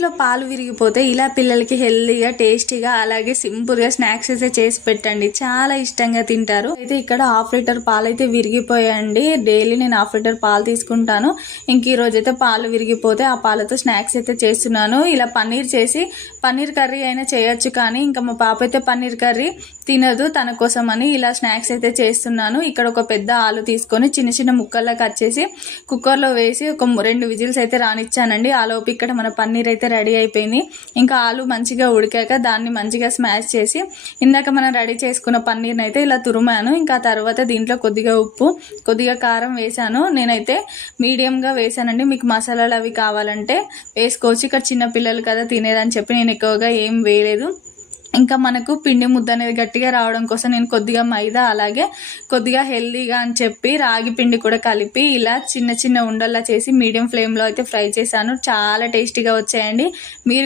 ఇంట్లో పాలు విరిగిపోతే ఇలా పిల్లలకి హెల్తీగా టేస్టీగా అలాగే సింపుల్గా స్నాక్స్ అయితే చేసి పెట్టండి, చాలా ఇష్టంగా తింటారు. అయితే ఇక్కడ 1/2 లీటర్ పాలు అయితే విరిగిపోయాయండి. డైలీ నేను 1/2 లీటర్ పాలు తీసుకుంటాను. ఇంక ఈ రోజు అయితే పాలు విరిగిపోతే ఆ పాలతో స్నాక్స్ అయితే చేస్తున్నాను. ఇలా పన్నీర్ చేసి పన్నీర్ కర్రీ అయినా చేయొచ్చు, కానీ ఇంకా మా పాప అయితే పన్నీర్ కర్రీ తినదు, తన కోసం అని ఇలా స్నాక్స్ అయితే చేస్తున్నాను. ఇక్కడ ఒక పెద్ద ఆలు తీసుకొని చిన్న చిన్న ముక్కల్లా కట్ చేసి కుక్కర్లో వేసి ఒక 2 విజిల్స్ అయితే రానిచ్చానండి. ఆ లోపు ఇక్కడ మన పన్నీర్ అయితే రెడీ అయిపోయింది. ఇంకా ఆలు మంచిగా ఉడికాక దాన్ని మంచిగా స్మాష్ చేసి ఇందాక మనం రెడీ చేసుకున్న పన్నీర్ని అయితే ఇలా తురిమాను. ఇంకా తర్వాత దీంట్లో కొద్దిగా ఉప్పు కొద్దిగా కారం వేసాను. నేనైతే మీడియంగా వేసానండి, మీకు మసాలాలు అవి కావాలంటే వేసుకోవచ్చు. ఇక్కడ చిన్న పిల్లలు కదా తినేదని చెప్పి నేను ఎక్కువగా ఏం వేయలేదు. ఇంకా మనకు పిండి ముద్ద అనేది గట్టిగా రావడం కోసం నేను కొద్దిగా మైదా అలాగే కొద్దిగా హెల్దీగా అని చెప్పి రాగి పిండి కూడా కలిపి ఇలా చిన్న చిన్న ఉండల్లా చేసి మీడియం ఫ్లేమ్లో అయితే ఫ్రై చేశాను. చాలా టేస్టీగా వచ్చాయండి. మీరు